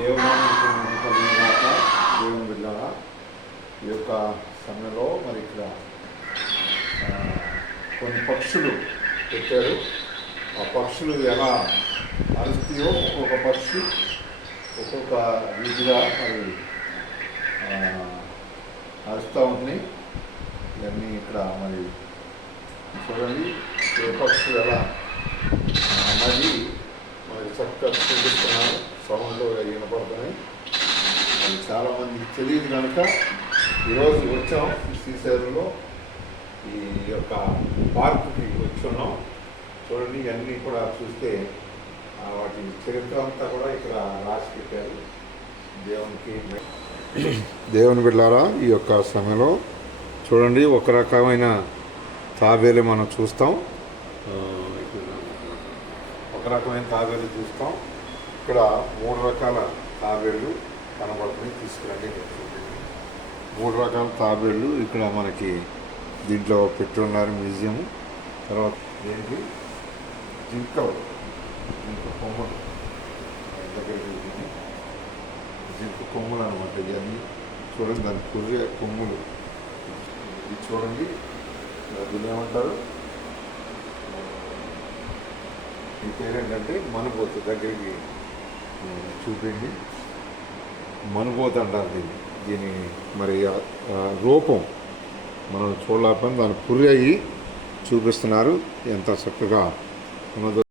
దేవుని బిడ్డలారా, ఈ యొక్క సమయంలో మరి ఇక్కడ కొన్ని పక్షులు పెట్టారు. ఆ పక్షులు ఎలా అరుస్తాయో ఒక్కొక్క పక్షి ఒక్కొక్క రీతిగా మరి అరుస్తూ ఉన్నాయి. ఇవన్నీ ఇక్కడ మరి చూడండి, ఏ పక్షులు ఎలా అన్నది మరి చక్కగా చూపిస్తున్నారు. సౌండ్లో వినపడుతున్నాయి. అది చాలామందికి తెలియదు కనుక ఈరోజు వచ్చాం శ్రీశైలంలో ఈ యొక్క పార్కుకి వచ్చున్నాం. చూడండి, ఇవన్నీ కూడా చూస్తే వాటి చరిత్ర అంతా కూడా ఇక్కడ రాసి పెట్టారు. దేవుని బిడ్డలారా, ఈ యొక్క సమయంలో చూడండి, ఒక రకమైన తాబేలు మనం చూస్తాం. ఒక రకమైన తాబేలు చూస్తాం. ఇక్కడ 3 రకాల తాబేళ్ళు కనబడుతున్నాయి. తీసుకురండి, 3 రకాల తాబేళ్ళు ఇక్కడ మనకి దీంట్లో పెట్టున్నారు మ్యూజియం. తర్వాత ఏంటి, జింక కొమ్మలు దగ్గరికి, జింక కొమ్ములు అనమాట. ఇవన్నీ చూడండి, దాని పుర్రె కొమ్ములు ఇది చూడండి. దీన్ని ఏమంటారు, ఈ పేరేంటంటే మనుబోతు. దగ్గరికి చూపిండి, మనుబోతు అంటారు దీని మరి రూపం మనం చూడలేకపోయినా దాని పుర్రె అయ్యి చూపిస్తున్నారు. ఎంత చక్కగా ఉన్నదో.